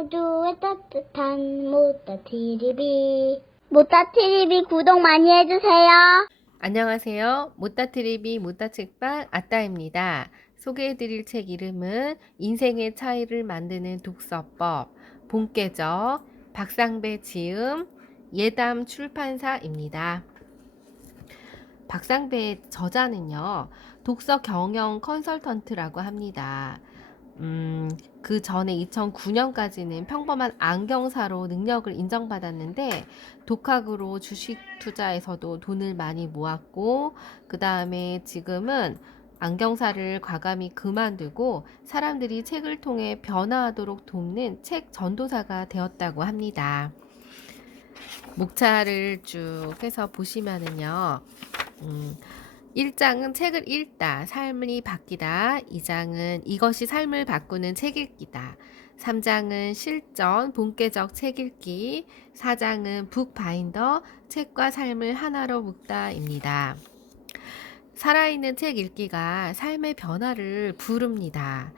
모두의 따뜻한 모따TV. 모따TV 구독 많이 해주세요. 안녕하세요. 모따TV 모따책방 아따입니다. 소개해드릴 책 이름은 인생의 차이를 만드는 독서법, 본께적, 박상배 지음, 예담 출판사입니다. 박상배의 저자는요, 독서 경영 컨설턴트라고 합니다. 그 전에 2009년까지는 평범한 안경사로 능력을 인정받았는데 독학으로 주식 투자에서도 돈을 많이 모았고, 그 다음에 지금은 안경사를 과감히 그만두고 사람들이 책을 통해 변화하도록 돕는 책 전도사가 되었다고 합니다. 목차를 쭉 해서 보시면은요, 1장은 책을 읽다, 삶이 바뀌다. 2장은 이것이 삶을 바꾸는 책 읽기다. 3장은 실전, 본계적 책 읽기. 4장은 북바인더, 책과 삶을 하나로 묶다입니다. 살아있는 책 읽기가 삶의 변화를 부릅니다.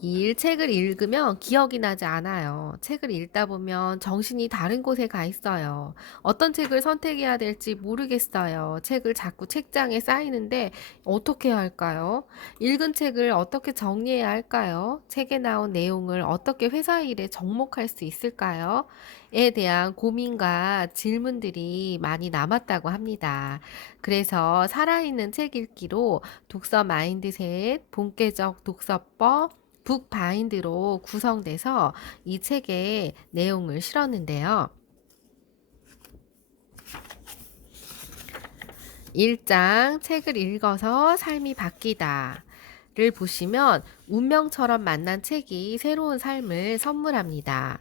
이 책을 읽으면 기억이 나지 않아요. 책을 읽다 보면 정신이 다른 곳에 가 있어요. 어떤 책을 선택해야 될지 모르겠어요. 책을 자꾸 책장에 쌓이는데 어떻게 해야 할까요? 읽은 책을 어떻게 정리해야 할까요? 책에 나온 내용을 어떻게 회사 일에 접목할 수 있을까요? 에 대한 고민과 질문들이 많이 남았다고 합니다. 그래서 살아있는 책 읽기로 독서 마인드셋, 본계적 독서법, 북바인드로 구성돼서 이 책에 내용을 실었는데요. 1장 책을 읽어서 삶이 바뀌다 를 보시면 운명처럼 만난 책이 새로운 삶을 선물합니다.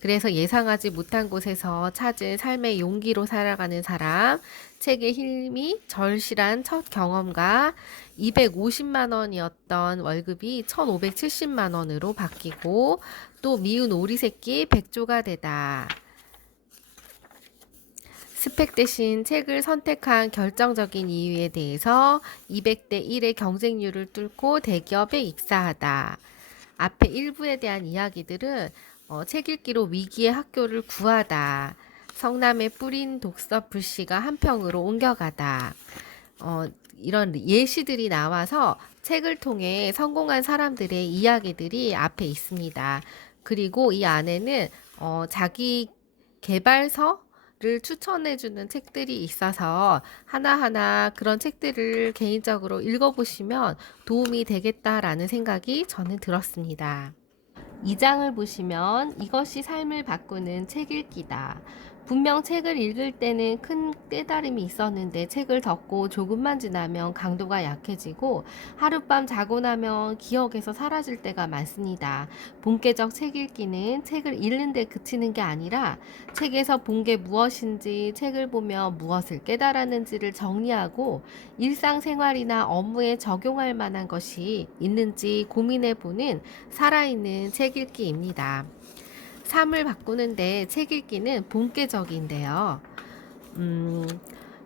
그래서 예상하지 못한 곳에서 찾은 삶의 용기로 살아가는 사람, 책의 힘이 절실한 첫 경험과 250만 원이었던 월급이 1570만 원으로 바뀌고, 또 미운 오리 새끼 백조가 되다. 스펙 대신 책을 선택한 결정적인 이유에 대해서 200대 1의 경쟁률을 뚫고 대기업에 입사하다. 앞에 일부에 대한 이야기들은 책 읽기로 위기의 학교를 구하다. 성남에 뿌린 독서 불씨가 한평으로 옮겨가다. 이런 예시들이 나와서 책을 통해 성공한 사람들의 이야기들이 앞에 있습니다. 그리고 이 안에는 자기 개발서를 추천해주는 책들이 있어서 하나하나 그런 책들을 개인적으로 읽어보시면 도움이 되겠다라는 생각이 저는 들었습니다. 2장을 보시면 이것이 삶을 바꾸는 책 읽기다. 분명 책을 읽을 때는 큰 깨달음이 있었는데 책을 덮고 조금만 지나면 강도가 약해지고 하룻밤 자고 나면 기억에서 사라질 때가 많습니다. 본계적 책 읽기는 책을 읽는 데 그치는 게 아니라 책에서 본 게 무엇인지, 책을 보며 무엇을 깨달았는지를 정리하고 일상생활이나 업무에 적용할 만한 것이 있는지 고민해보는 살아있는 책 읽기입니다. 삶을 바꾸는데 책 읽기는 본계적인데요.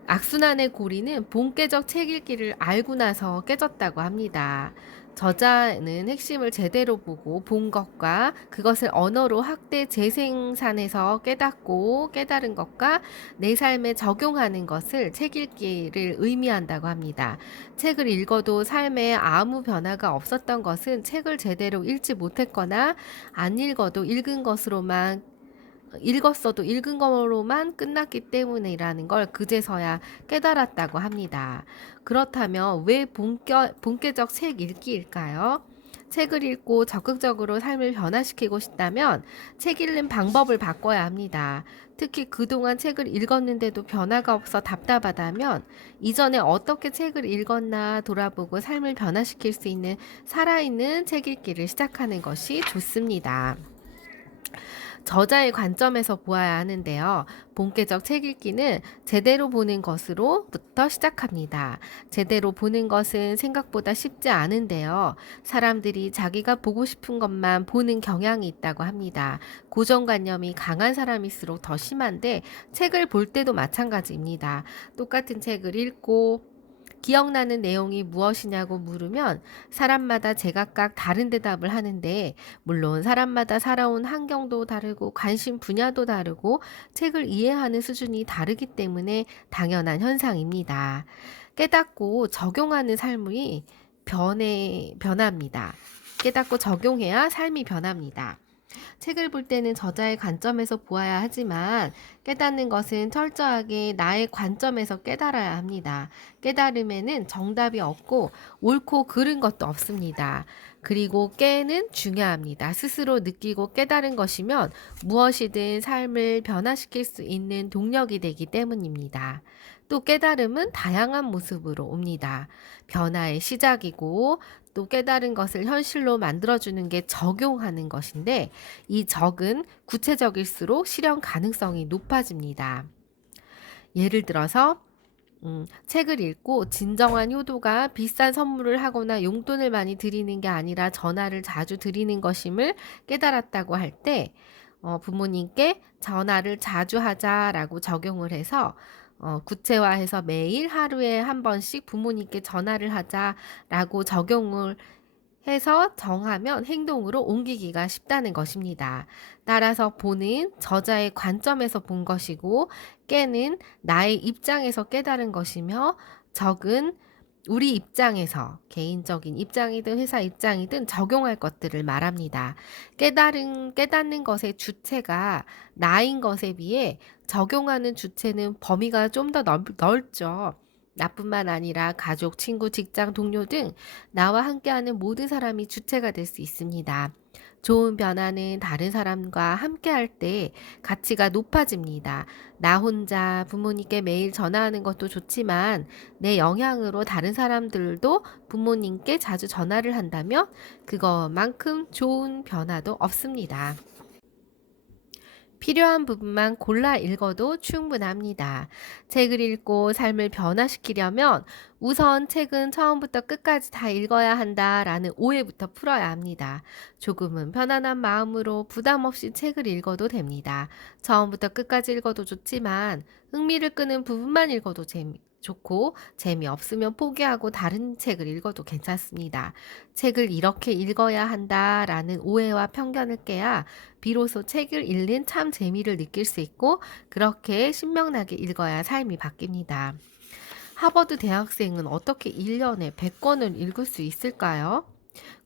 악순환의 고리는 본계적 책 읽기를 알고 나서 깨졌다고 합니다. 저자는 핵심을 제대로 보고 본 것과 그것을 언어로 확대 재생산해서 깨닫고 깨달은 것과 내 삶에 적용하는 것을 책 읽기를 의미한다고 합니다. 책을 읽어도 삶에 아무 변화가 없었던 것은 책을 제대로 읽지 못했거나 안 읽어도 읽었어도 읽은 거로만 끝났기 때문이라는 걸 그제서야 깨달았다고 합니다. 그렇다면 왜 본계적 책 읽기일까요? 책을 읽고 적극적으로 삶을 변화시키고 싶다면 책 읽는 방법을 바꿔야 합니다. 특히 그동안 책을 읽었는데도 변화가 없어 답답하다면 이전에 어떻게 책을 읽었나 돌아보고 삶을 변화시킬 수 있는 살아있는 책 읽기를 시작하는 것이 좋습니다. 저자의 관점에서 보아야 하는데요. 본계적 책 읽기는 제대로 보는 것으로부터 시작합니다. 제대로 보는 것은 생각보다 쉽지 않은데요. 사람들이 자기가 보고 싶은 것만 보는 경향이 있다고 합니다. 고정관념이 강한 사람일수록 더 심한데 책을 볼 때도 마찬가지입니다. 똑같은 책을 읽고 기억나는 내용이 무엇이냐고 물으면 사람마다 제각각 다른 대답을 하는데, 물론 사람마다 살아온 환경도 다르고 관심 분야도 다르고 책을 이해하는 수준이 다르기 때문에 당연한 현상입니다. 깨닫고 적용하는 삶이 변합니다. 깨닫고 적용해야 삶이 변합니다. 책을 볼 때는 저자의 관점에서 보아야 하지만 깨닫는 것은 철저하게 나의 관점에서 깨달아야 합니다. 깨달음에는 정답이 없고 옳고 그른 것도 없습니다. 그리고 깨는 중요합니다. 스스로 느끼고 깨달은 것이면 무엇이든 삶을 변화시킬 수 있는 동력이 되기 때문입니다. 또 깨달음은 다양한 모습으로 옵니다. 변화의 시작이고 또 깨달은 것을 현실로 만들어주는 게 적용하는 것인데, 이 적은 구체적일수록 실현 가능성이 높아집니다. 예를 들어서 책을 읽고 진정한 효도가 비싼 선물을 하거나 용돈을 많이 드리는 게 아니라 전화를 자주 드리는 것임을 깨달았다고 할 때, 부모님께 전화를 자주 하자라고 적용을 해서 구체화해서 매일 하루에 한 번씩 부모님께 전화를 하자라고 적용을 해서 정하면 행동으로 옮기기가 쉽다는 것입니다. 따라서 보는 저자의 관점에서 본 것이고, 깨는 나의 입장에서 깨달은 것이며, 적은 우리 입장에서 개인적인 입장이든 회사 입장이든 적용할 것들을 말합니다. 깨닫는 것의 주체가 나인 것에 비해 적용하는 주체는 범위가 좀 더 넓죠. 나뿐만 아니라 가족, 친구, 직장, 동료 등 나와 함께하는 모든 사람이 주체가 될 수 있습니다. 좋은 변화는 다른 사람과 함께할 때 가치가 높아집니다. 나 혼자 부모님께 매일 전화하는 것도 좋지만 내 영향으로 다른 사람들도 부모님께 자주 전화를 한다면 그것만큼 좋은 변화도 없습니다. 필요한 부분만 골라 읽어도 충분합니다. 책을 읽고 삶을 변화시키려면 우선 책은 처음부터 끝까지 다 읽어야 한다라는 오해부터 풀어야 합니다. 조금은 편안한 마음으로 부담 없이 책을 읽어도 됩니다. 처음부터 끝까지 읽어도 좋지만 흥미를 끄는 부분만 읽어도 좋고, 재미없으면 포기하고 다른 책을 읽어도 괜찮습니다. 책을 이렇게 읽어야 한다라는 오해와 편견을 깨야 비로소 책을 읽는 참 재미를 느낄 수 있고, 그렇게 신명나게 읽어야 삶이 바뀝니다. 하버드 대학생은 어떻게 1년에 100권을 읽을 수 있을까요?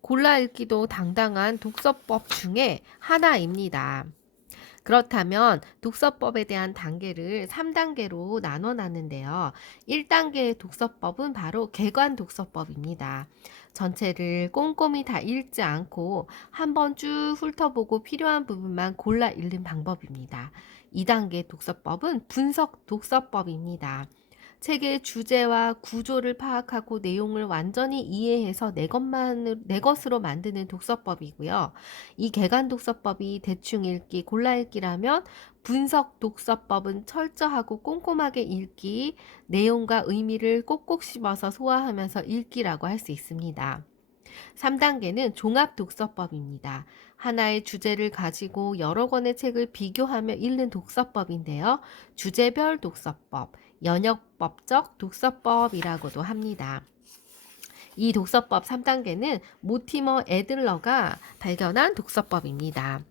골라 읽기도 당당한 독서법 중에 하나입니다. 그렇다면 독서법에 대한 단계를 3단계로 나눠 놨는데요. 1단계의 독서법은 바로 개관 독서법입니다. 전체를 꼼꼼히 다 읽지 않고 한번 쭉 훑어보고 필요한 부분만 골라 읽는 방법입니다. 2단계 독서법은 분석 독서법입니다. 책의 주제와 구조를 파악하고 내용을 완전히 이해해서 내 것으로 만드는 독서법이고요. 이 개관 독서법이 대충 읽기, 골라 읽기라면, 분석 독서법은 철저하고 꼼꼼하게 읽기, 내용과 의미를 꼭꼭 씹어서 소화하면서 읽기라고 할 수 있습니다. 3단계는 종합 독서법입니다. 하나의 주제를 가지고 여러 권의 책을 비교하며 읽는 독서법인데요. 주제별 독서법, 연역법적 독서법이라고도 합니다. 이 독서법 3단계는 모티머 애들러가 발견한 독서법입니다.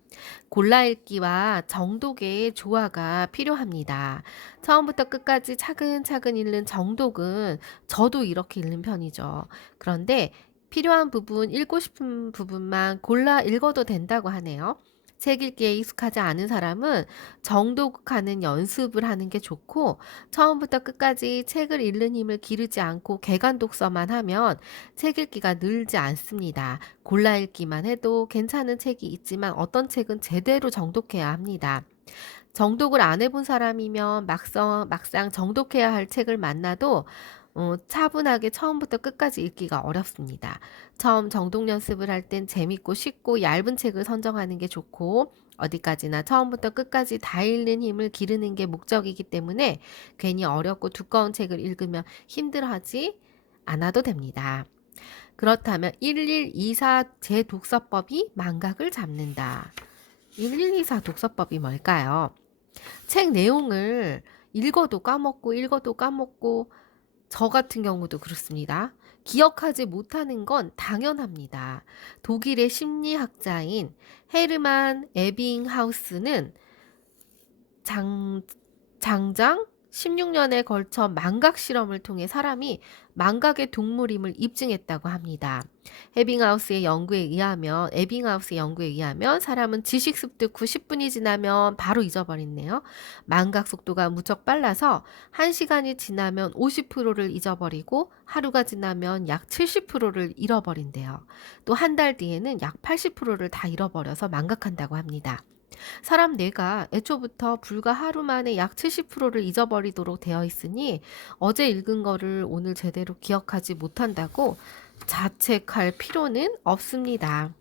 골라 읽기와 정독의 조화가 필요합니다. 처음부터 끝까지 차근차근 읽는 정독은 저도 이렇게 읽는 편이죠. 그런데 필요한 부분, 읽고 싶은 부분만 골라 읽어도 된다고 하네요. 책 읽기에 익숙하지 않은 사람은 정독하는 연습을 하는 게 좋고, 처음부터 끝까지 책을 읽는 힘을 기르지 않고 개관 독서만 하면 책 읽기가 늘지 않습니다. 골라 읽기만 해도 괜찮은 책이 있지만 어떤 책은 제대로 정독해야 합니다. 정독을 안 해본 사람이면 막상 정독해야 할 책을 만나도 차분하게 처음부터 끝까지 읽기가 어렵습니다. 처음 정독 연습을 할 땐 재밌고 쉽고 얇은 책을 선정하는 게 좋고, 어디까지나 처음부터 끝까지 다 읽는 힘을 기르는 게 목적이기 때문에 괜히 어렵고 두꺼운 책을 읽으면 힘들어하지 않아도 됩니다. 그렇다면 1124 제독서법이 망각을 잡는다. 1124 독서법이 뭘까요? 책 내용을 읽어도 까먹고 저 같은 경우도 그렇습니다. 기억하지 못하는 건 당연합니다. 독일의 심리학자인 헤르만 에빙하우스는 장장 16년에 걸쳐 망각 실험을 통해 사람이 망각의 동물임을 입증했다고 합니다. 에빙하우스의 연구에 의하면 사람은 지식 습득 후 10분이 지나면 바로 잊어버린대요. 망각 속도가 무척 빨라서 1시간이 지나면 50%를 잊어버리고 하루가 지나면 약 70%를 잃어버린대요. 또 한 달 뒤에는 약 80%를 다 잃어버려서 망각한다고 합니다. 사람 뇌가 애초부터 불과 하루 만에 약 70%를 잊어버리도록 되어 있으니 어제 읽은 거를 오늘 제대로 기억하지 못한다고 자책할 필요는 없습니다.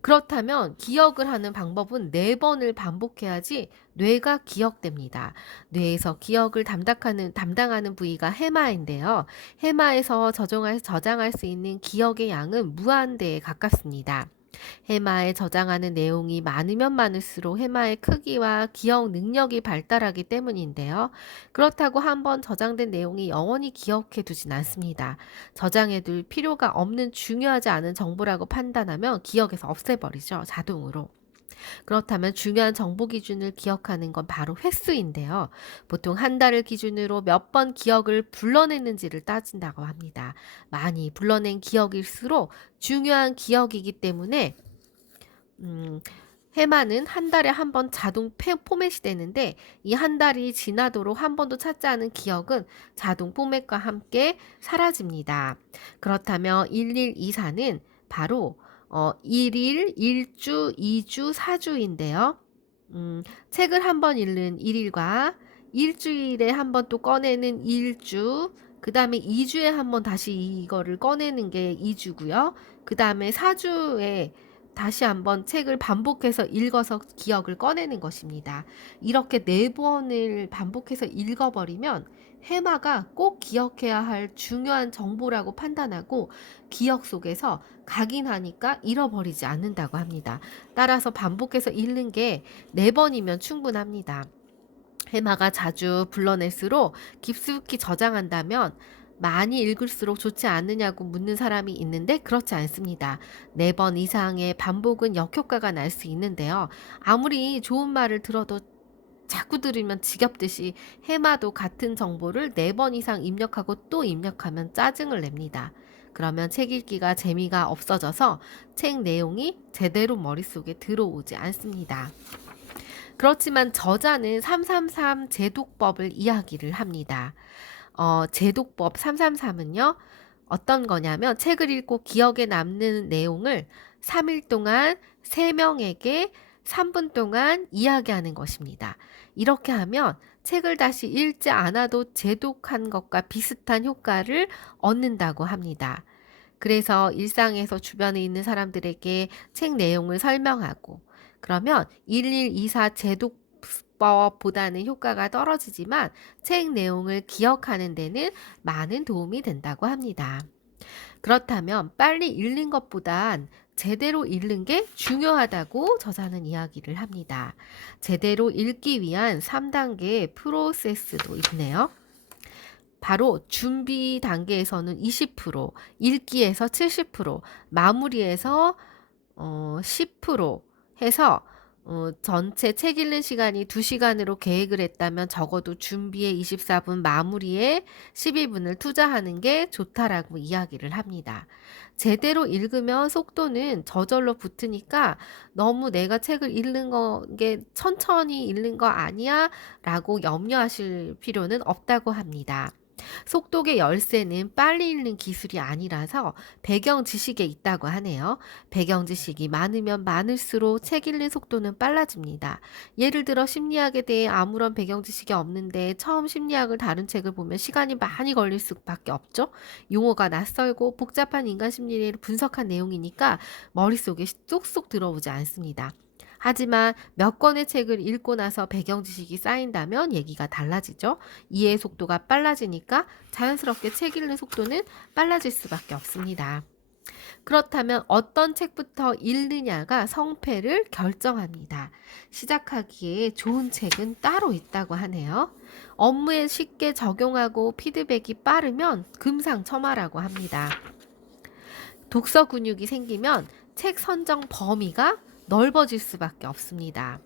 그렇다면 기억을 하는 방법은 4번을 반복해야지 뇌가 기억됩니다. 뇌에서 기억을 담당하는 부위가 해마인데요. 해마에서 저장할 수 있는 기억의 양은 무한대에 가깝습니다. 해마에 저장하는 내용이 많으면 많을수록 해마의 크기와 기억 능력이 발달하기 때문인데요. 그렇다고 한번 저장된 내용이 영원히 기억해 두진 않습니다. 저장해 둘 필요가 없는 중요하지 않은 정보라고 판단하면 기억에서 없애버리죠. 자동으로. 그렇다면 중요한 정보 기준을 기억하는 건 바로 횟수인데요. 보통 한 달을 기준으로 몇 번 기억을 불러냈는지를 따진다고 합니다. 많이 불러낸 기억일수록 중요한 기억이기 때문에 해마는 한 달에 한 번 자동 포맷이 되는데 이 한 달이 지나도록 한 번도 찾지 않은 기억은 자동 포맷과 함께 사라집니다. 그렇다면 1124는 바로 1일, 1주, 2주, 4주인데요. 책을 한 번 읽는 1일과 일주일에 한 번 또 꺼내는 1주, 그 다음에 2주에 한 번 다시 이거를 꺼내는 게 2주고요. 그 다음에 4주에 다시 한번 책을 반복해서 읽어서 기억을 꺼내는 것입니다. 이렇게 4번을 반복해서 읽어버리면 해마가 꼭 기억해야 할 중요한 정보라고 판단하고 기억 속에서 각인하니까 잃어버리지 않는다고 합니다. 따라서 반복해서 읽는 게 4번이면 충분합니다. 해마가 자주 불러낼수록 깊숙이 저장한다면 많이 읽을수록 좋지 않느냐고 묻는 사람이 있는데 그렇지 않습니다. 4번 이상의 반복은 역효과가 날 수 있는데요. 아무리 좋은 말을 들어도 자꾸 들으면 지겹듯이 해마도 같은 정보를 4번 이상 입력하고 또 입력하면 짜증을 냅니다. 그러면 책 읽기가 재미가 없어져서 책 내용이 제대로 머릿속에 들어오지 않습니다. 그렇지만 저자는 333 제독법을 이야기를 합니다. 제독법 333은요, 어떤 거냐면 책을 읽고 기억에 남는 내용을 3일 동안 3명에게 3분 동안 이야기하는 것입니다. 이렇게 하면 책을 다시 읽지 않아도 제독한 것과 비슷한 효과를 얻는다고 합니다. 그래서 일상에서 주변에 있는 사람들에게 책 내용을 설명하고 그러면 1124 제독법보다는 효과가 떨어지지만 책 내용을 기억하는 데는 많은 도움이 된다고 합니다. 그렇다면 빨리 읽는 것보단 제대로 읽는 게 중요하다고 저자는 이야기를 합니다. 제대로 읽기 위한 3단계 프로세스도 있네요. 바로 준비 단계에서는 20%, 읽기에서 70%, 마무리에서 10% 해서 전체 책 읽는 시간이 2시간으로 계획을 했다면 적어도 준비에 24분, 마무리에 12분을 투자하는 게 좋다라고 이야기를 합니다. 제대로 읽으면 속도는 저절로 붙으니까 너무 내가 책을 읽는 게 천천히 읽는 거 아니야? 라고 염려하실 필요는 없다고 합니다. 속독의 열쇠는 빨리 읽는 기술이 아니라서 배경 지식에 있다고 하네요. 배경 지식이 많으면 많을수록 책 읽는 속도는 빨라집니다. 예를 들어 심리학에 대해 아무런 배경 지식이 없는데 처음 심리학을 다룬 책을 보면 시간이 많이 걸릴 수밖에 없죠. 용어가 낯설고 복잡한 인간 심리를 분석한 내용이니까 머릿속에 쏙쏙 들어오지 않습니다. 하지만 몇 권의 책을 읽고 나서 배경 지식이 쌓인다면 얘기가 달라지죠. 이해의 속도가 빨라지니까 자연스럽게 책 읽는 속도는 빨라질 수밖에 없습니다. 그렇다면 어떤 책부터 읽느냐가 성패를 결정합니다. 시작하기에 좋은 책은 따로 있다고 하네요. 업무에 쉽게 적용하고 피드백이 빠르면 금상첨화라고 합니다. 독서 근육이 생기면 책 선정 범위가 넓어질 수밖에 없습니다.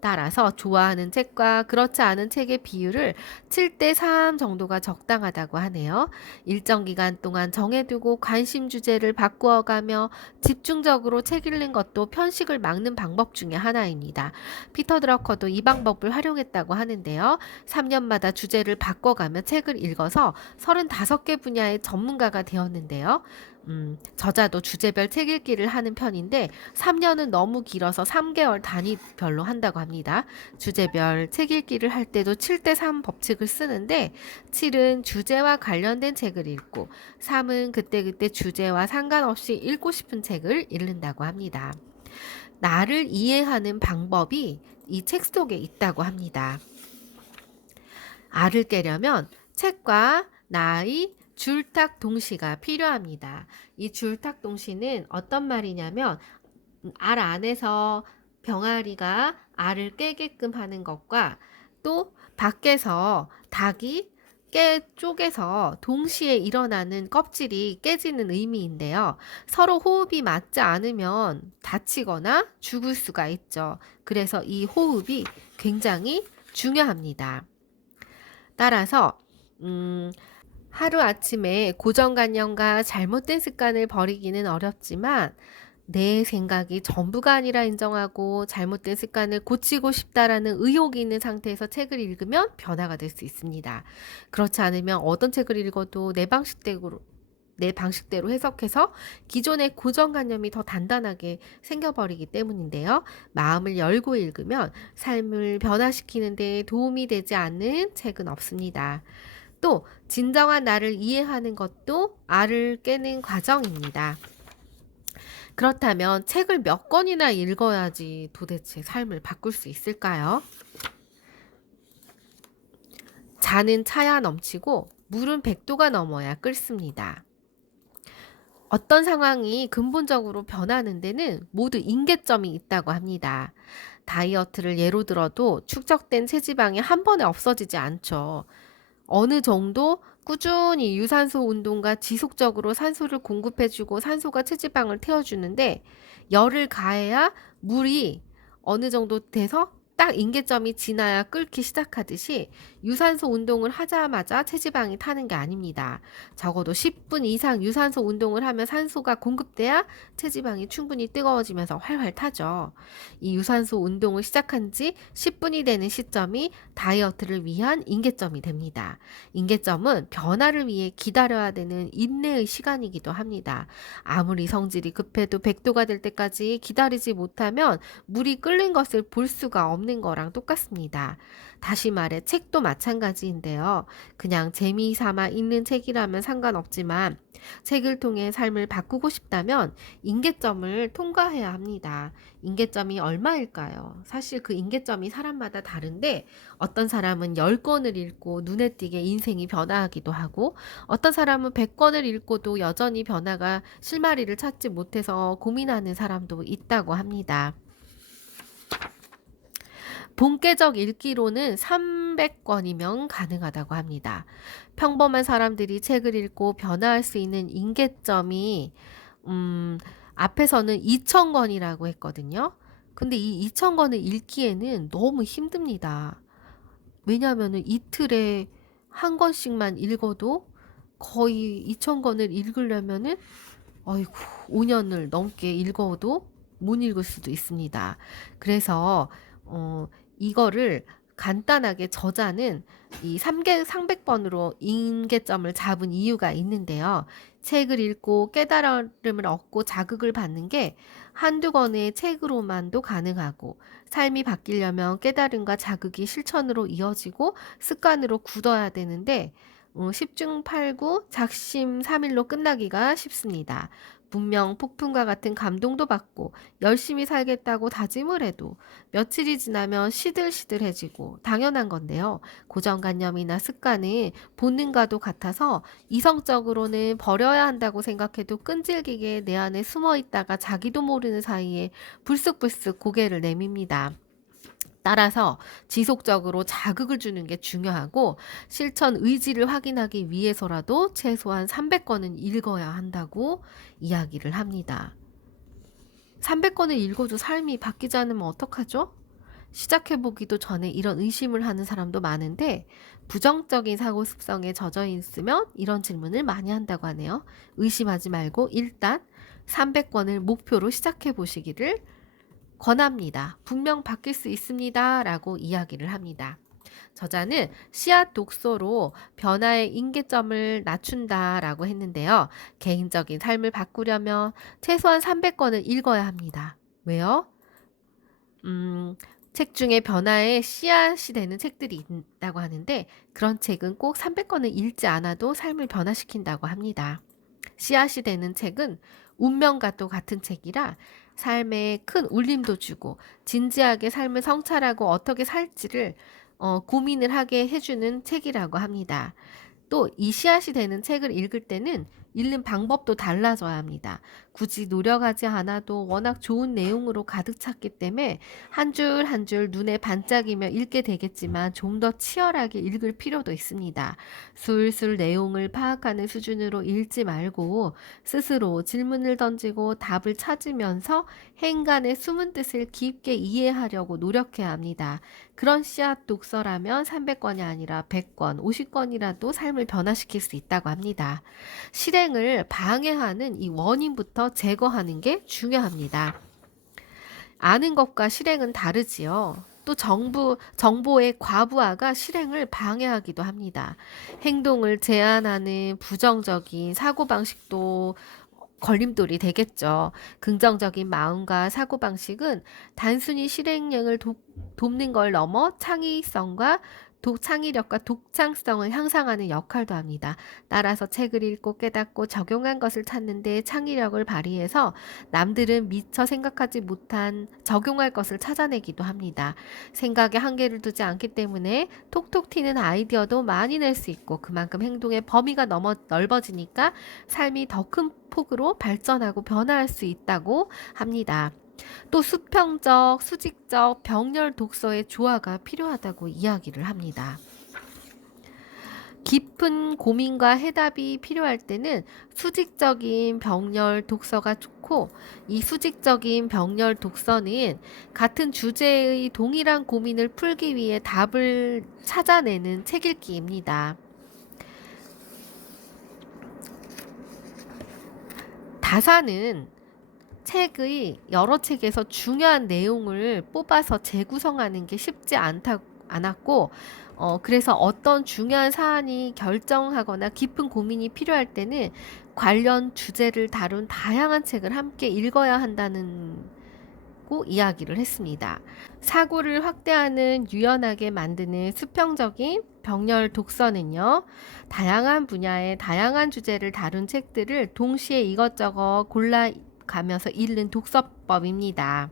따라서 좋아하는 책과 그렇지 않은 책의 비율을 7대 3 정도가 적당하다고 하네요. 일정 기간 동안 정해두고 관심 주제를 바꾸어가며 집중적으로 책 읽는 것도 편식을 막는 방법 중에 하나입니다. 피터 드러커도 이 방법을 활용했다고 하는데요. 3년마다 주제를 바꿔가며 책을 읽어서 35개 분야의 전문가가 되었는데요. 저자도 주제별 책 읽기를 하는 편인데 3년은 너무 길어서 3개월 단위별로 한다고 합니다. 주제별 책 읽기를 할 때도 7대 3 법칙을 쓰는데 7은 주제와 관련된 책을 읽고 3은 그때그때 주제와 상관없이 읽고 싶은 책을 읽는다고 합니다. 나를 이해하는 방법이 이 책 속에 있다고 합니다. 알을 깨려면 책과 나의 줄탁 동시가 필요합니다. 이 줄탁 동시는 어떤 말이냐면 알 안에서 병아리가 알을 깨게끔 하는 것과 또 밖에서 닭이 깨 쪼개서 동시에 일어나는 껍질이 깨지는 의미인데요. 서로 호흡이 맞지 않으면 다치거나 죽을 수가 있죠. 그래서 이 호흡이 굉장히 중요합니다. 따라서 하루아침에 고정관념과 잘못된 습관을 버리기는 어렵지만 내 생각이 전부가 아니라 인정하고 잘못된 습관을 고치고 싶다라는 의욕이 있는 상태에서 책을 읽으면 변화가 될 수 있습니다. 그렇지 않으면 어떤 책을 읽어도 내 방식대로 해석해서 기존의 고정관념이 더 단단하게 생겨버리기 때문인데요. 마음을 열고 읽으면 삶을 변화시키는 데 도움이 되지 않는 책은 없습니다. 또 진정한 나를 이해하는 것도 알을 깨는 과정입니다. 그렇다면 책을 몇 권이나 읽어야지 도대체 삶을 바꿀 수 있을까요? 잔은 차야 넘치고 물은 100도가 넘어야 끓습니다. 어떤 상황이 근본적으로 변하는 데는 모두 임계점이 있다고 합니다. 다이어트를 예로 들어도 축적된 체지방이 한 번에 없어지지 않죠. 어느 정도 꾸준히 유산소 운동과 지속적으로 산소를 공급해주고 산소가 체지방을 태워주는데 열을 가해야 물이 어느 정도 돼서 딱 임계점이 지나야 끓기 시작하듯이 유산소 운동을 하자마자 체지방이 타는 게 아닙니다. 적어도 10분 이상 유산소 운동을 하면 산소가 공급돼야 체지방이 충분히 뜨거워지면서 활활 타죠. 이 유산소 운동을 시작한 지 10분이 되는 시점이 다이어트를 위한 임계점이 됩니다. 임계점은 변화를 위해 기다려야 되는 인내의 시간이기도 합니다. 아무리 성질이 급해도 100도가 될 때까지 기다리지 못하면 물이 끓는 것을 볼 수가 없는 거랑 똑같습니다. 다시 말해 책도 마찬가지인데요. 그냥 재미삼아 읽는 책이라면 상관없지만 책을 통해 삶을 바꾸고 싶다면 임계점을 통과해야 합니다. 임계점이 얼마일까요? 사실 그 임계점이 사람마다 다른데 어떤 사람은 10권을 읽고 눈에 띄게 인생이 변화하기도 하고 어떤 사람은 100권을 읽고도 여전히 변화가 실마리를 찾지 못해서 고민하는 사람도 있다고 합니다. 본계적 읽기로는 300권이면 가능하다고 합니다. 평범한 사람들이 책을 읽고 변화할 수 있는 임계점이 앞에서는 2000권이라고 했거든요. 근데 이 2000권을 읽기에는 너무 힘듭니다. 왜냐하면 이틀에 한 권씩만 읽어도 거의 2000권을 읽으려면은 어이구 5년을 넘게 읽어도 못 읽을 수도 있습니다. 그래서 이거를 간단하게 저자는 이 300번으로 임계점을 잡은 이유가 있는데요. 책을 읽고 깨달음을 얻고 자극을 받는 게 한두 권의 책으로만도 가능하고 삶이 바뀌려면 깨달음과 자극이 실천으로 이어지고 습관으로 굳어야 되는데 10중 8구 작심 3일로 끝나기가 쉽습니다. 분명 폭풍과 같은 감동도 받고 열심히 살겠다고 다짐을 해도 며칠이 지나면 시들시들해지고 당연한 건데요. 고정관념이나 습관은 본능과도 같아서 이성적으로는 버려야 한다고 생각해도 끈질기게 내 안에 숨어 있다가 자기도 모르는 사이에 불쑥불쑥 고개를 내밉니다. 따라서 지속적으로 자극을 주는 게 중요하고 실천 의지를 확인하기 위해서라도 최소한 300권은 읽어야 한다고 이야기를 합니다. 300권을 읽어도 삶이 바뀌지 않으면 어떡하죠? 시작해보기도 전에 이런 의심을 하는 사람도 많은데 부정적인 사고 습성에 젖어 있으면 이런 질문을 많이 한다고 하네요. 의심하지 말고 일단 300권을 목표로 시작해보시기를 권합니다. 분명 바뀔 수 있습니다. 라고 이야기를 합니다. 저자는 씨앗 독서로 변화의 임계점을 낮춘다 라고 했는데요. 개인적인 삶을 바꾸려면 최소한 300권을 읽어야 합니다. 왜요? 책 중에 변화의 씨앗이 되는 책들이 있다고 하는데 그런 책은 꼭 300권을 읽지 않아도 삶을 변화시킨다고 합니다. 씨앗이 되는 책은 운명과 또 같은 책이라 삶에 큰 울림도 주고 진지하게 삶을 성찰하고 어떻게 살지를 고민을 하게 해주는 책이라고 합니다. 또 이 씨앗이 되는 책을 읽을 때는 읽는 방법도 달라져야 합니다. 굳이 노력하지 않아도 워낙 좋은 내용으로 가득 찼기 때문에 한 줄 한 줄 눈에 반짝이며 읽게 되겠지만 좀 더 치열하게 읽을 필요도 있습니다. 술술 내용을 파악하는 수준으로 읽지 말고 스스로 질문을 던지고 답을 찾으면서 행간의 숨은 뜻을 깊게 이해하려고 노력해야 합니다. 그런 씨앗 독서라면 300권이 아니라 100권, 50권이라도 삶을 변화시킬 수 있다고 합니다. 실행을 방해하는 이 원인부터 제거하는 게 중요합니다. 아는 것과 실행은 다르지요. 또 정보의 과부하가 실행을 방해하기도 합니다. 행동을 제한하는 부정적인 사고방식도 걸림돌이 되겠죠. 긍정적인 마음과 사고방식은 단순히 실행력을 돕는 걸 넘어 창의력과 독창성을 향상하는 역할도 합니다. 따라서 책을 읽고 깨닫고 적용한 것을 찾는데 창의력을 발휘해서 남들은 미처 생각하지 못한 적용할 것을 찾아내기도 합니다. 생각에 한계를 두지 않기 때문에 톡톡 튀는 아이디어도 많이 낼 수 있고 그만큼 행동의 범위가 넓어지니까 삶이 더 큰 폭으로 발전하고 변화할 수 있다고 합니다. 또 수평적, 수직적, 병렬 독서의 조화가 필요하다고 이야기를 합니다. 깊은 고민과 해답이 필요할 때는 수직적인 병렬 독서가 좋고 이 수직적인 병렬 독서는 같은 주제의 동일한 고민을 풀기 위해 답을 찾아내는 책 읽기입니다. 다사는 책의 여러 책에서 중요한 내용을 뽑아서 재구성하는 게 쉽지 않았고 그래서 어떤 중요한 사안이 결정하거나 깊은 고민이 필요할 때는 관련 주제를 다룬 다양한 책을 함께 읽어야 한다는 이야기를 했습니다. 사고를 확대하는 유연하게 만드는 수평적인 병렬 독서는요, 다양한 분야의 다양한 주제를 다룬 책들을 동시에 이것저것 골라 가면서 읽는 독서법입니다.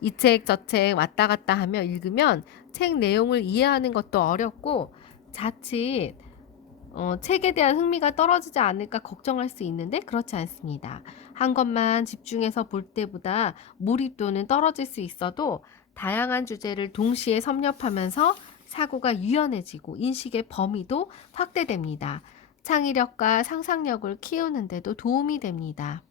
이 책 저 책 왔다 갔다 하며 읽으면 책 내용을 이해하는 것도 어렵고 자칫 책에 대한 흥미가 떨어지지 않을까 걱정할 수 있는데 그렇지 않습니다. 한 것만 집중해서 볼 때보다 몰입도는 떨어질 수 있어도 다양한 주제를 동시에 섭렵하면서 사고가 유연해지고 인식의 범위도 확대됩니다. 창의력과 상상력을 키우는 데도 도움이 됩니다.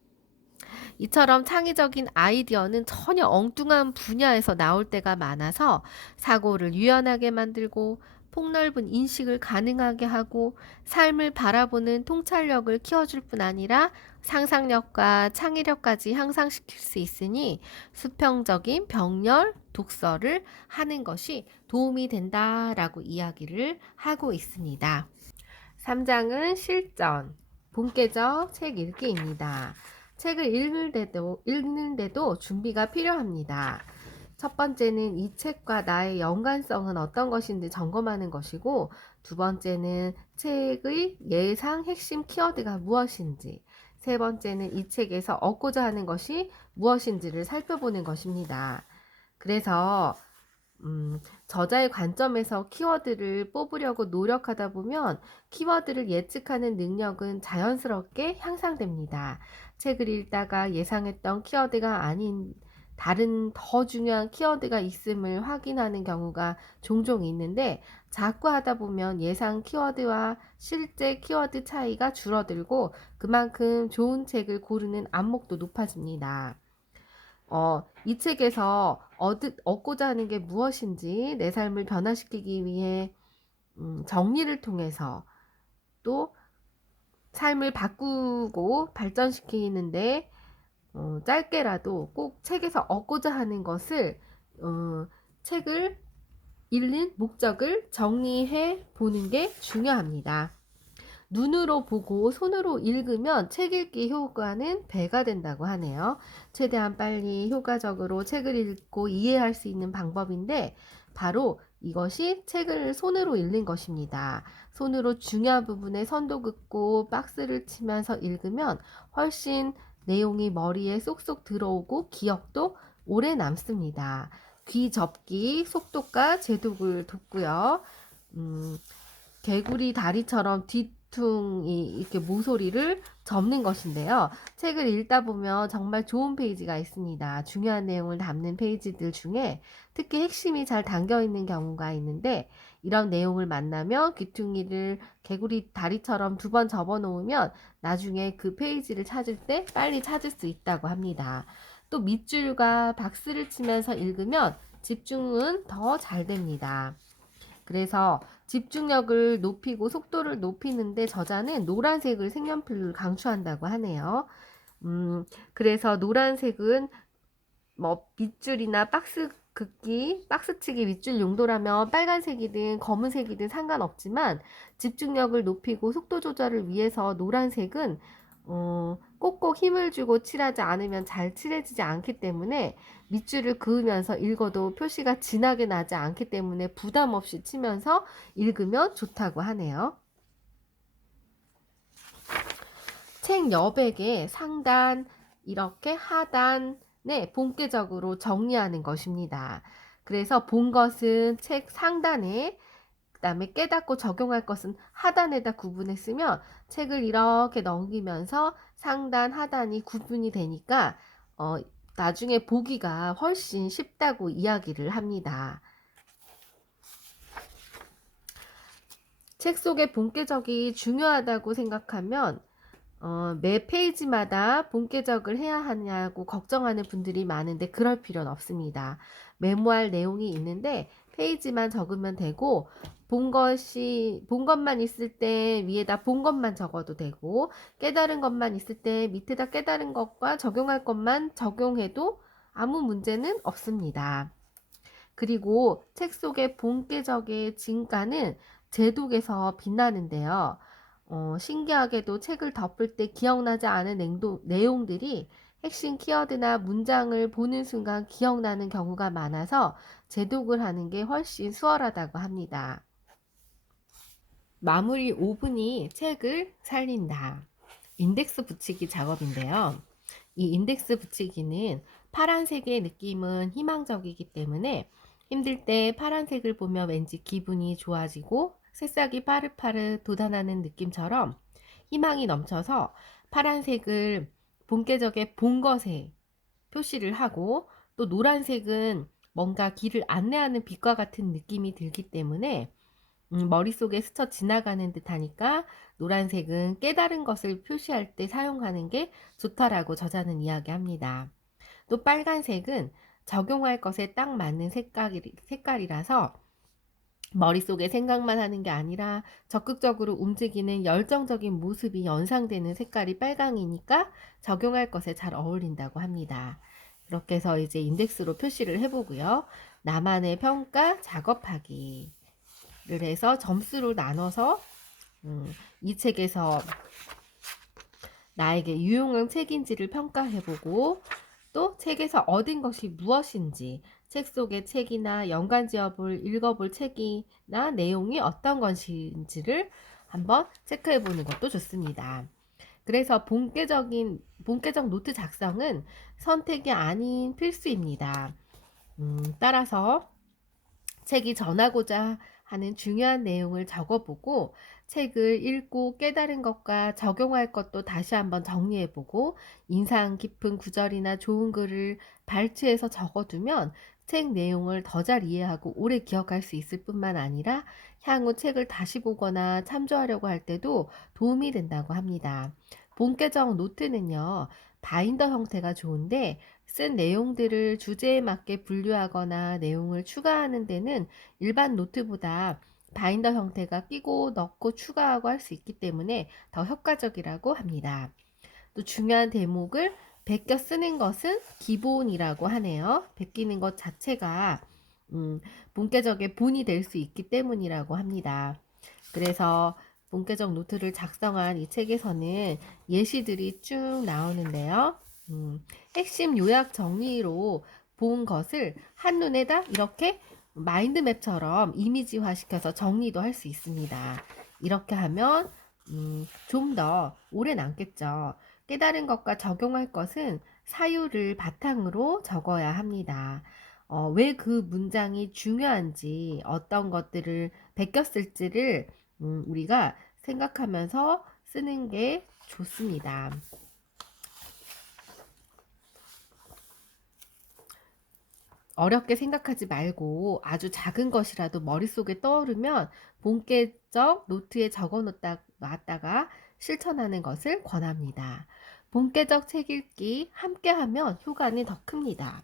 이처럼 창의적인 아이디어는 전혀 엉뚱한 분야에서 나올 때가 많아서 사고를 유연하게 만들고 폭넓은 인식을 가능하게 하고 삶을 바라보는 통찰력을 키워줄 뿐 아니라 상상력과 창의력까지 향상시킬 수 있으니 수평적인 병렬 독서를 하는 것이 도움이 된다라고 이야기를 하고 있습니다. 3장은 실전, 본계적 책 읽기입니다. 책을 읽는데도 준비가 필요합니다. 첫 번째는 이 책과 나의 연관성은 어떤 것인지 점검하는 것이고, 두 번째는 책의 예상 핵심 키워드가 무엇인지, 세 번째는 이 책에서 얻고자 하는 것이 무엇인지를 살펴보는 것입니다. 그래서 저자의 관점에서 키워드를 뽑으려고 노력하다 보면 키워드를 예측하는 능력은 자연스럽게 향상됩니다. 책을 읽다가 예상했던 키워드가 아닌 다른 더 중요한 키워드가 있음을 확인하는 경우가 종종 있는데, 자꾸 하다 보면 예상 키워드와 실제 키워드 차이가 줄어들고 그만큼 좋은 책을 고르는 안목도 높아집니다. 이 책에서 얻고자 하는 게 무엇인지 내 삶을 변화시키기 위해 정리를 통해서 또 삶을 바꾸고 발전시키는데 짧게라도 꼭 책에서 얻고자 하는 것을 책을 읽는 목적을 정리해 보는 게 중요합니다. 눈으로 보고 손으로 읽으면 책 읽기 효과는 배가 된다고 하네요. 최대한 빨리 효과적으로 책을 읽고 이해할 수 있는 방법인데 바로 이것이 책을 손으로 읽는 것입니다. 손으로 중요한 부분에 선도 긋고 박스를 치면서 읽으면 훨씬 내용이 머리에 쏙쏙 들어오고 기억도 오래 남습니다. 귀 접기, 속독과 제독을 돕고요. 개구리 다리처럼 뒤퉁이 이렇게 모서리를 접는 것인데요. 책을 읽다 보면 정말 좋은 페이지가 있습니다. 중요한 내용을 담는 페이지들 중에 특히 핵심이 잘 담겨 있는 경우가 있는데, 이런 내용을 만나면 귀퉁이를 개구리 다리처럼 2번 접어 놓으면 나중에 그 페이지를 찾을 때 빨리 찾을 수 있다고 합니다. 또 밑줄과 박스를 치면서 읽으면 집중은 더 잘 됩니다. 그래서 집중력을 높이고 속도를 높이는데 저자는 노란색을 색연필로 강추한다고 하네요. 그래서 노란색은 뭐 밑줄이나 박스 긋기, 박스치기 밑줄 용도라면 빨간색이든 검은색이든 상관없지만 집중력을 높이고 속도 조절을 위해서 노란색은 꼭꼭 힘을 주고 칠하지 않으면 잘 칠해지지 않기 때문에 밑줄을 그으면서 읽어도 표시가 진하게 나지 않기 때문에 부담 없이 치면서 읽으면 좋다고 하네요. 책 여백의 상단, 이렇게 하단에 본격적으로 정리하는 것입니다. 그래서 본 것은 책 상단에, 그 다음에 깨닫고 적용할 것은 하단에다 구분했으면 책을 이렇게 넘기면서 상단, 하단이 구분이 되니까 나중에 보기가 훨씬 쉽다고 이야기를 합니다. 책 속의 본께적이 중요하다고 생각하면 매 페이지마다 본께적을 해야 하냐고 걱정하는 분들이 많은데 그럴 필요는 없습니다. 메모할 내용이 있는데 페이지만 적으면 되고 본 것만 있을 때 위에다 본 것만 적어도 되고 깨달은 것만 있을 때 밑에다 깨달은 것과 적용할 것만 적용해도 아무 문제는 없습니다. 그리고 책 속의 본께적의 진가는 제독에서 빛나는데요. 신기하게도 책을 덮을 때 기억나지 않은 내용들이 핵심 키워드나 문장을 보는 순간 기억나는 경우가 많아서 제독을 하는 게 훨씬 수월하다고 합니다. 마무리 5분이 책을 살린다. 인덱스 붙이기 작업인데요. 이 인덱스 붙이기는 파란색의 느낌은 희망적이기 때문에 힘들 때 파란색을 보면 왠지 기분이 좋아지고 새싹이 파릇파릇 돋아나는 느낌처럼 희망이 넘쳐서 파란색을 본께적의 본 것에 표시를 하고, 또 노란색은 뭔가 길을 안내하는 빛과 같은 느낌이 들기 때문에 머릿속에 스쳐 지나가는 듯 하니까 노란색은 깨달은 것을 표시할 때 사용하는 게 좋다라고 저자는 이야기합니다. 또 빨간색은 적용할 것에 딱 맞는 색깔이라서 머릿속에 생각만 하는 게 아니라 적극적으로 움직이는 열정적인 모습이 연상되는 색깔이 빨강이니까 적용할 것에 잘 어울린다고 합니다. 이렇게 해서 이제 인덱스로 표시를 해보고요. 나만의 평가 작업하기를 해서 점수로 나눠서 이 책에서 나에게 유용한 책인지를 평가해보고, 또 책에서 얻은 것이 무엇인지, 책 속의 책이나 연관지어볼 읽어볼 책이나 내용이 어떤 것인지를 한번 체크해보는 것도 좋습니다. 그래서 본계적 노트 작성은 선택이 아닌 필수입니다. 따라서 책이 전하고자 하는 중요한 내용을 적어보고 책을 읽고 깨달은 것과 적용할 것도 다시 한번 정리해보고 인상 깊은 구절이나 좋은 글을 발췌해서 적어두면 책 내용을 더 잘 이해하고 오래 기억할 수 있을 뿐만 아니라 향후 책을 다시 보거나 참조하려고 할 때도 도움이 된다고 합니다. 본계적 노트는요, 바인더 형태가 좋은데 쓴 내용들을 주제에 맞게 분류하거나 내용을 추가하는 데는 일반 노트보다 바인더 형태가 끼고 넣고 추가하고 할 수 있기 때문에 더 효과적이라고 합니다. 또 중요한 대목을 베껴 쓰는 것은 기본이라고 하네요. 베끼는 것 자체가 본계적의 본이 될 수 있기 때문이라고 합니다. 그래서 본계적 노트를 작성한 이 책에서는 예시들이 쭉 나오는데요. 핵심 요약 정리로 본 것을 한눈에다 이렇게 마인드맵처럼 이미지화 시켜서 정리도 할 수 있습니다. 이렇게 하면 좀 더 오래 남겠죠. 깨달은 것과 적용할 것은 사유를 바탕으로 적어야 합니다. 왜 그 문장이 중요한지, 어떤 것들을 베꼈을지를 우리가 생각하면서 쓰는 게 좋습니다. 어렵게 생각하지 말고 아주 작은 것이라도 머릿속에 떠오르면 본계적 노트에 적어 놨다가 실천하는 것을 권합니다. 본계적 책 읽기 함께 하면 효과는 더 큽니다.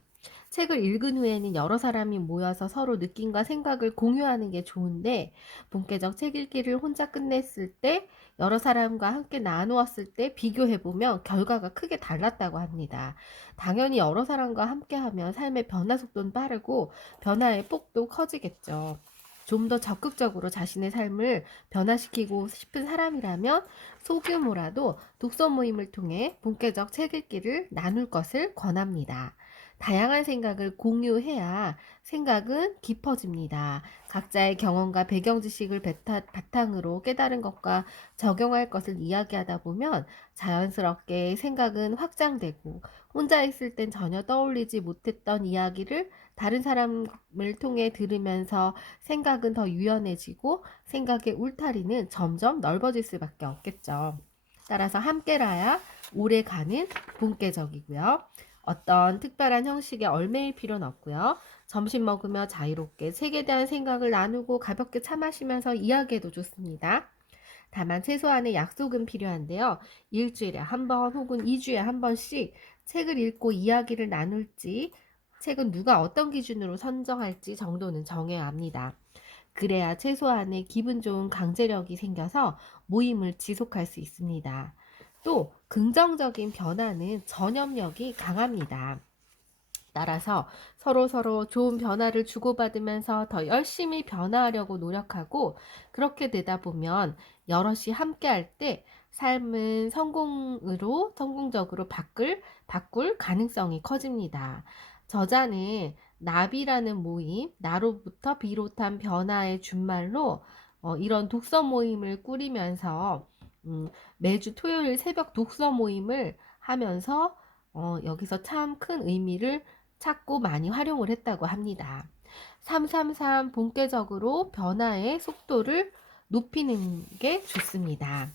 책을 읽은 후에는 여러 사람이 모여서 서로 느낌과 생각을 공유하는 게 좋은데 본계적 책 읽기를 혼자 끝냈을 때 여러 사람과 함께 나누었을 때 비교해보면 결과가 크게 달랐다고 합니다. 당연히 여러 사람과 함께하면 삶의 변화 속도는 빠르고 변화의 폭도 커지겠죠. 좀 더 적극적으로 자신의 삶을 변화시키고 싶은 사람이라면 소규모라도 독서 모임을 통해 본격적 책 읽기를 나눌 것을 권합니다. 다양한 생각을 공유해야 생각은 깊어집니다. 각자의 경험과 배경 지식을 바탕으로 깨달은 것과 적용할 것을 이야기하다 보면 자연스럽게 생각은 확장되고 혼자 있을 땐 전혀 떠올리지 못했던 이야기를 다른 사람을 통해 들으면서 생각은 더 유연해지고 생각의 울타리는 점점 넓어질 수밖에 없겠죠. 따라서 함께라야 오래 가는 본계적이고요. 어떤 특별한 형식에 얽매일 필요는 없고요. 점심 먹으며 자유롭게 책에 대한 생각을 나누고 가볍게 차 마시면서 이야기해도 좋습니다. 다만 최소한의 약속은 필요한데요. 일주일에 한 번 혹은 2주에 한 번씩 책을 읽고 이야기를 나눌지, 책은 누가 어떤 기준으로 선정할지 정도는 정해야 합니다. 그래야 최소한의 기분 좋은 강제력이 생겨서 모임을 지속할 수 있습니다. 또 긍정적인 변화는 전염력이 강합니다. 따라서 서로 좋은 변화를 주고받으면서 더 열심히 변화하려고 노력하고 그렇게 되다 보면 여럿이 함께 할 때 삶은 성공적으로 바꿀 가능성이 커집니다. 저자는 나비라는 모임, 나로부터 비롯한 변화의 준말로 이런 독서 모임을 꾸리면서 매주 토요일 새벽 독서 모임을 하면서 여기서 참 큰 의미를 찾고 많이 활용을 했다고 합니다. 333 본격적으로 변화의 속도를 높이는 게 좋습니다.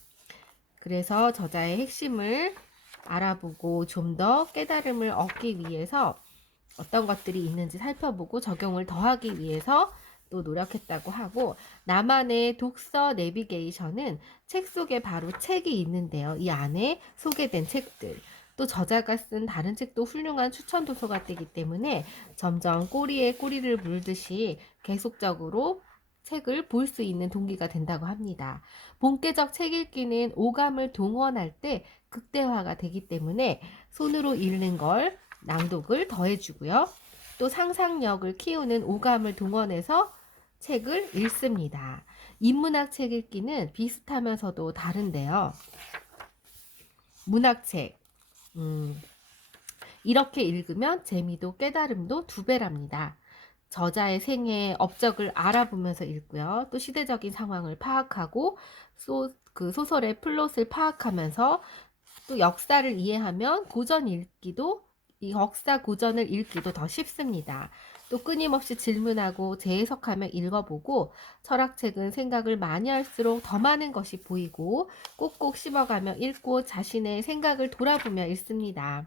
그래서 저자의 핵심을 알아보고 좀 더 깨달음을 얻기 위해서 어떤 것들이 있는지 살펴보고 적용을 더하기 위해서 또 노력했다고 하고 나만의 독서 내비게이션은 책 속에 바로 책이 있는데요. 이 안에 소개된 책들 또 저자가 쓴 다른 책도 훌륭한 추천 도서가 되기 때문에 점점 꼬리에 꼬리를 물듯이 계속적으로 책을 볼 수 있는 동기가 된다고 합니다. 본격적 책 읽기는 오감을 동원할 때 극대화가 되기 때문에 손으로 읽는 걸 낭독을 더해주고요. 또 상상력을 키우는 오감을 동원해서 책을 읽습니다. 인문학 책 읽기는 비슷하면서도 다른데요. 문학책 이렇게 읽으면 재미도 깨달음도 2배랍니다. 저자의 생애 업적을 알아보면서 읽고요. 또 시대적인 상황을 파악하고 그 소설의 플롯을 파악하면서 또 역사를 이해하면 고전 읽기도 이 역사 고전을 읽기도 더 쉽습니다. 또 끊임없이 질문하고 재해석하며 읽어보고 철학책은 생각을 많이 할수록 더 많은 것이 보이고 꼭꼭 씹어가며 읽고 자신의 생각을 돌아보며 읽습니다.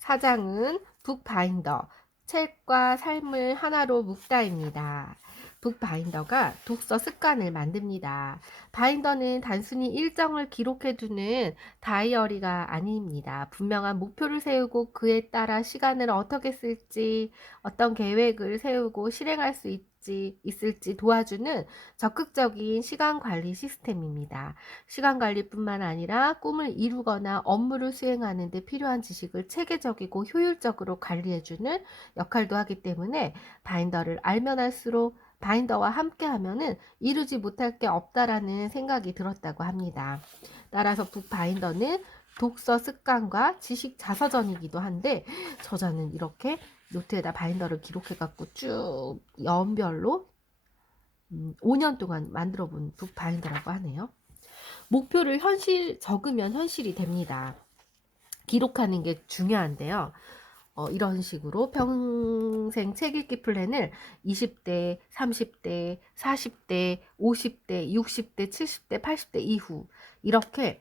4장은 북바인더, 책과 삶을 하나로 묶다입니다. 북바인더가 독서 습관을 만듭니다. 바인더는 단순히 일정을 기록해두는 다이어리가 아닙니다. 분명한 목표를 세우고 그에 따라 시간을 어떻게 쓸지, 어떤 계획을 세우고 실행할 수 있을지 도와주는 적극적인 시간 관리 시스템입니다. 시간 관리뿐만 아니라 꿈을 이루거나 업무를 수행하는 데 필요한 지식을 체계적이고 효율적으로 관리해주는 역할도 하기 때문에 바인더를 알면 할수록 바인더와 함께 하면은 이루지 못할 게 없다라는 생각이 들었다고 합니다. 따라서 북바인더는 독서 습관과 지식 자서전이기도 한데 저자는 이렇게 노트에다 바인더를 기록해갖고 쭉 연별로 5년 동안 만들어 본 북바인더라고 하네요. 목표를 적으면 현실이 됩니다. 기록하는 게 중요한데요. 이런 식으로 평생 책 읽기 플랜을 20대, 30대, 40대, 50대, 60대, 70대, 80대 이후 이렇게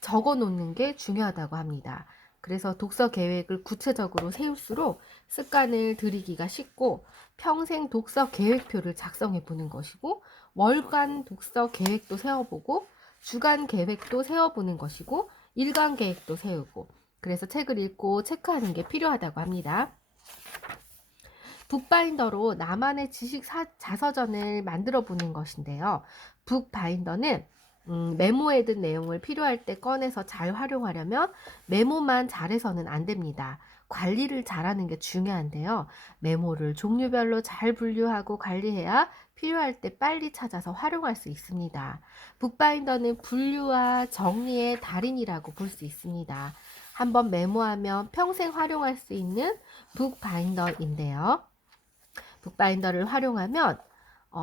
적어 놓는 게 중요하다고 합니다. 그래서 독서 계획을 구체적으로 세울수록 습관을 들이기가 쉽고 평생 독서 계획표를 작성해 보는 것이고 월간 독서 계획도 세워보고 주간 계획도 세워보는 것이고 일간 계획도 세우고 그래서 책을 읽고 체크하는 게 필요하다고 합니다. 북바인더로 나만의 지식 자서전을 만들어 보는 것인데요. 북바인더는 메모해둔 내용을 필요할 때 꺼내서 잘 활용하려면 메모만 잘해서는 안 됩니다. 관리를 잘하는 게 중요한데요. 메모를 종류별로 잘 분류하고 관리해야 필요할 때 빨리 찾아서 활용할 수 있습니다. 북바인더는 분류와 정리의 달인이라고 볼 수 있습니다. 한번 메모하면 평생 활용할 수 있는 북바인더인데요. 북바인더를 활용하면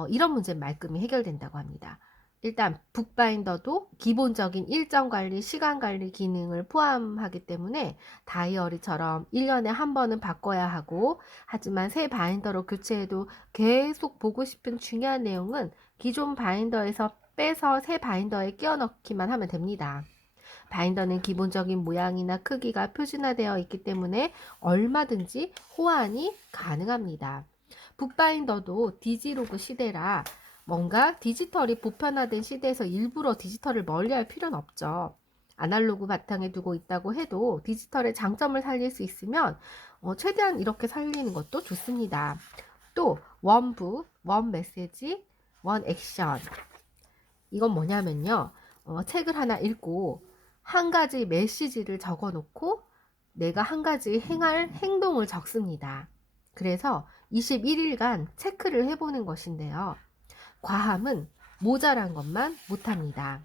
이런 문제 말끔히 해결된다고 합니다. 일단 북바인더도 기본적인 일정 관리, 시간 관리 기능을 포함하기 때문에 다이어리처럼 1년에 한 번은 바꿔야 하고 하지만 새 바인더로 교체해도 계속 보고 싶은 중요한 내용은 기존 바인더에서 빼서 새 바인더에 끼워 넣기만 하면 됩니다. 바인더는 기본적인 모양이나 크기가 표준화되어 있기 때문에 얼마든지 호환이 가능합니다. 북바인더도 디지로그 시대라 뭔가 디지털이 보편화된 시대에서 일부러 디지털을 멀리할 필요는 없죠. 아날로그 바탕에 두고 있다고 해도 디지털의 장점을 살릴 수 있으면 최대한 이렇게 살리는 것도 좋습니다. 또 원북, 원 메시지, 원 액션 이건 뭐냐면요. 책을 하나 읽고 한 가지 메시지를 적어 놓고 내가 한 가지 행할 행동을 적습니다. 그래서 21일간 체크를 해보는 것인데요. 과함은 모자란 것만 못합니다.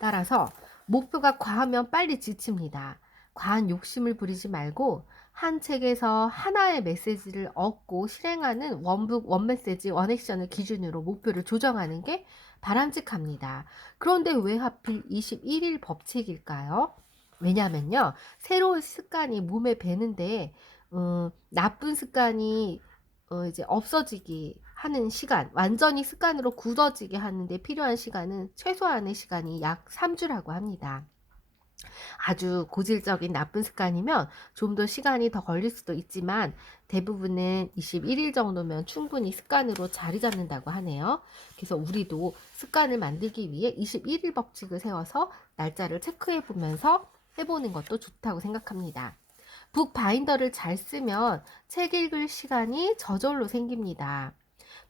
따라서 목표가 과하면 빨리 지칩니다. 과한 욕심을 부리지 말고 한 책에서 하나의 메시지를 얻고 실행하는 원북, 원메시지, 원액션을 기준으로 목표를 조정하는 게 바람직합니다. 그런데 왜 하필 21일 법칙일까요? 왜냐면요. 새로운 습관이 몸에 배는데 나쁜 습관이 이제 없어지기 하는 시간, 완전히 습관으로 굳어지게 하는데 필요한 시간은 최소한의 시간이 약 3주라고 합니다. 아주 고질적인 나쁜 습관이면 좀 더 시간이 더 걸릴 수도 있지만 대부분은 21일 정도면 충분히 습관으로 자리 잡는다고 하네요. 그래서 우리도 습관을 만들기 위해 21일 법칙을 세워서 날짜를 체크해 보면서 해보는 것도 좋다고 생각합니다. 북바인더를 잘 쓰면 책 읽을 시간이 저절로 생깁니다.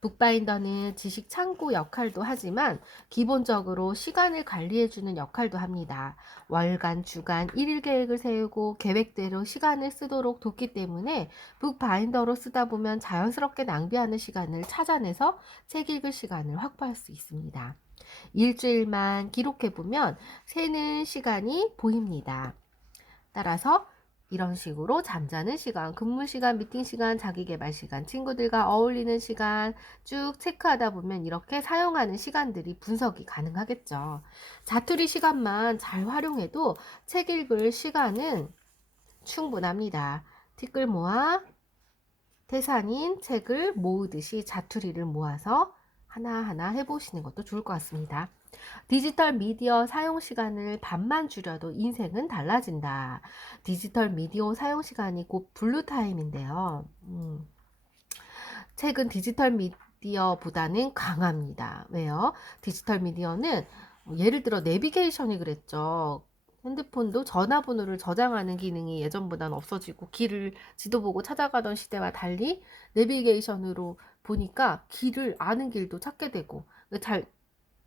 북바인더는 지식 창고 역할도 하지만 기본적으로 시간을 관리해주는 역할도 합니다. 월간, 주간, 일일 계획을 세우고 계획대로 시간을 쓰도록 돕기 때문에 북바인더로 쓰다 보면 자연스럽게 낭비하는 시간을 찾아내서 책 읽을 시간을 확보할 수 있습니다. 일주일만 기록해보면 새는 시간이 보입니다. 따라서 이런 식으로 잠자는 시간, 근무 시간, 미팅 시간, 자기 개발 시간, 친구들과 어울리는 시간 쭉 체크하다 보면 이렇게 사용하는 시간들이 분석이 가능하겠죠. 자투리 시간만 잘 활용해도 책 읽을 시간은 충분합니다. 티끌 모아 태산인 책을 모으듯이 자투리를 모아서 하나하나 해보시는 것도 좋을 것 같습니다. 디지털 미디어 사용 시간을 반만 줄여도 인생은 달라진다. 디지털 미디어 사용 시간이 곧 블루타임인데요. 책은 디지털 미디어보다는 강합니다. 왜요? 디지털 미디어는 예를 들어 내비게이션이 그랬죠. 핸드폰도 전화번호를 저장하는 기능이 예전보다는 없어지고 길을 지도 보고 찾아가던 시대와 달리 내비게이션으로 보니까 길을 아는 길도 찾게 되고 잘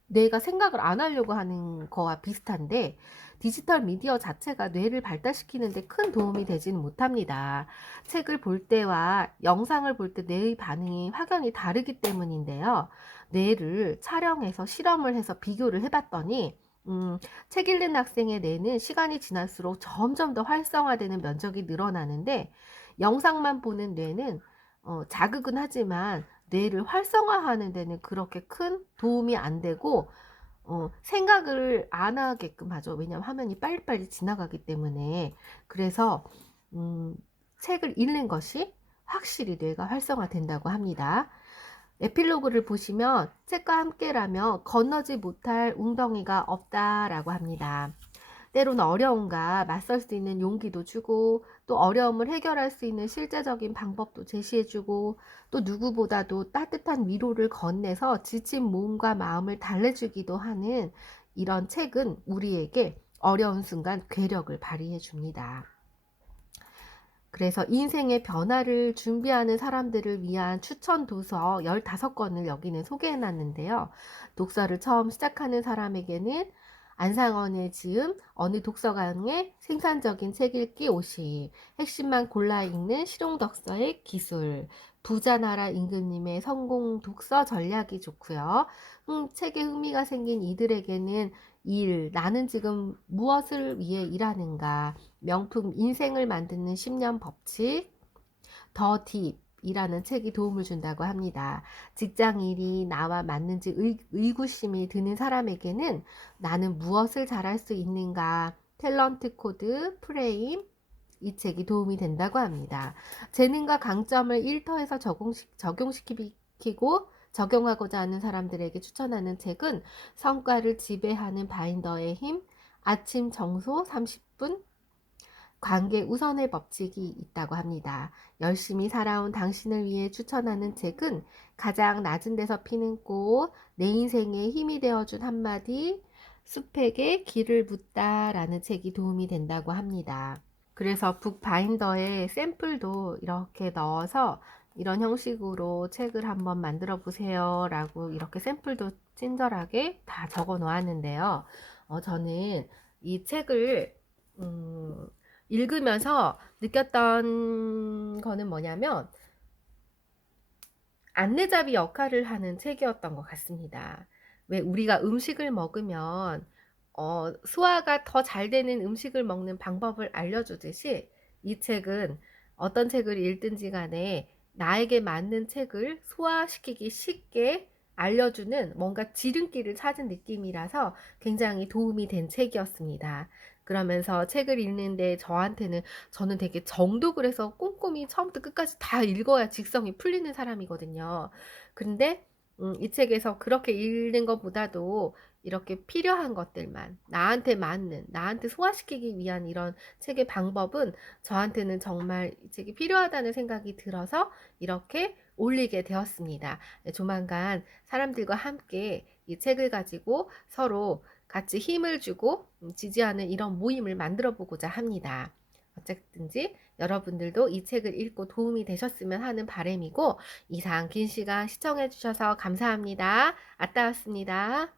내가 생각을 안 하려고 하는 거와 비슷한데 디지털 미디어 자체가 뇌를 발달시키는 데 큰 도움이 되지는 못합니다. 책을 볼 때와 영상을 볼 때 뇌의 반응이 확연히 다르기 때문인데요. 뇌를 촬영해서 실험을 해서 비교를 해봤더니 책 읽는 학생의 뇌는 시간이 지날수록 점점 더 활성화되는 면적이 늘어나는데 영상만 보는 뇌는 자극은 하지만 뇌를 활성화하는 데는 그렇게 큰 도움이 안 되고 생각을 안 하게끔 하죠. 왜냐하면 화면이 빨리빨리 지나가기 때문에. 그래서 책을 읽는 것이 확실히 뇌가 활성화된다고 합니다. 에필로그를 보시면 책과 함께라면 건너지 못할 웅덩이가 없다라고 합니다. 때로는 어려움과 맞설 수 있는 용기도 주고 또 어려움을 해결할 수 있는 실제적인 방법도 제시해주고 또 누구보다도 따뜻한 위로를 건네서 지친 몸과 마음을 달래주기도 하는 이런 책은 우리에게 어려운 순간 괴력을 발휘해 줍니다. 그래서 인생의 변화를 준비하는 사람들을 위한 추천 도서 15권을 여기는 소개해 놨는데요. 독서를 처음 시작하는 사람에게는 안상원의 지음, 어느 독서관의 생산적인 책 읽기 50, 핵심만 골라 읽는 실용독서의 기술, 부자나라 임금님의 성공 독서 전략이 좋고요. 책에 흥미가 생긴 이들에게는 나는 지금 무엇을 위해 일하는가, 명품 인생을 만드는 10년 법칙, 더 딥이라는 책이 도움을 준다고 합니다. 직장 일이 나와 맞는지 의구심이 드는 사람에게는 나는 무엇을 잘할 수 있는가, 탤런트 코드, 프레임, 이 책이 도움이 된다고 합니다. 재능과 강점을 일터에서 적용시키고 적용하고자 하는 사람들에게 추천하는 책은 성과를 지배하는 바인더의 힘, 아침 정소 30분, 관계 우선의 법칙이 있다고 합니다. 열심히 살아온 당신을 위해 추천하는 책은 가장 낮은 데서 피는 꽃, 내 인생에 힘이 되어준 한마디, 숲에게 길을 묻다라는 책이 도움이 된다고 합니다. 그래서 북바인더에 샘플도 이렇게 넣어서 이런 형식으로 책을 한번 만들어 보세요 라고 이렇게 샘플도 친절하게 다 적어 놓았는데요. 저는 이 책을 읽으면서 느꼈던 거는 뭐냐면 안내잡이 역할을 하는 책이었던 것 같습니다. 왜 우리가 음식을 먹으면 소화가 더 잘 되는 음식을 먹는 방법을 알려주듯이 이 책은 어떤 책을 읽든지 간에 나에게 맞는 책을 소화시키기 쉽게 알려주는 뭔가 지름길을 찾은 느낌이라서 굉장히 도움이 된 책이었습니다. 그러면서 책을 읽는데 저는 되게 정독을 해서 꼼꼼히 처음부터 끝까지 다 읽어야 직성이 풀리는 사람이거든요. 근데 이 책에서 그렇게 읽는 것보다도 이렇게 필요한 것들만 나한테 맞는, 나한테 소화시키기 위한 이런 책의 방법은 저한테는 정말 이 책이 필요하다는 생각이 들어서 이렇게 올리게 되었습니다. 조만간 사람들과 함께 이 책을 가지고 서로 같이 힘을 주고 지지하는 이런 모임을 만들어 보고자 합니다. 어쨌든지 여러분들도 이 책을 읽고 도움이 되셨으면 하는 바람이고 이상 긴 시간 시청해 주셔서 감사합니다. 아따였습니다.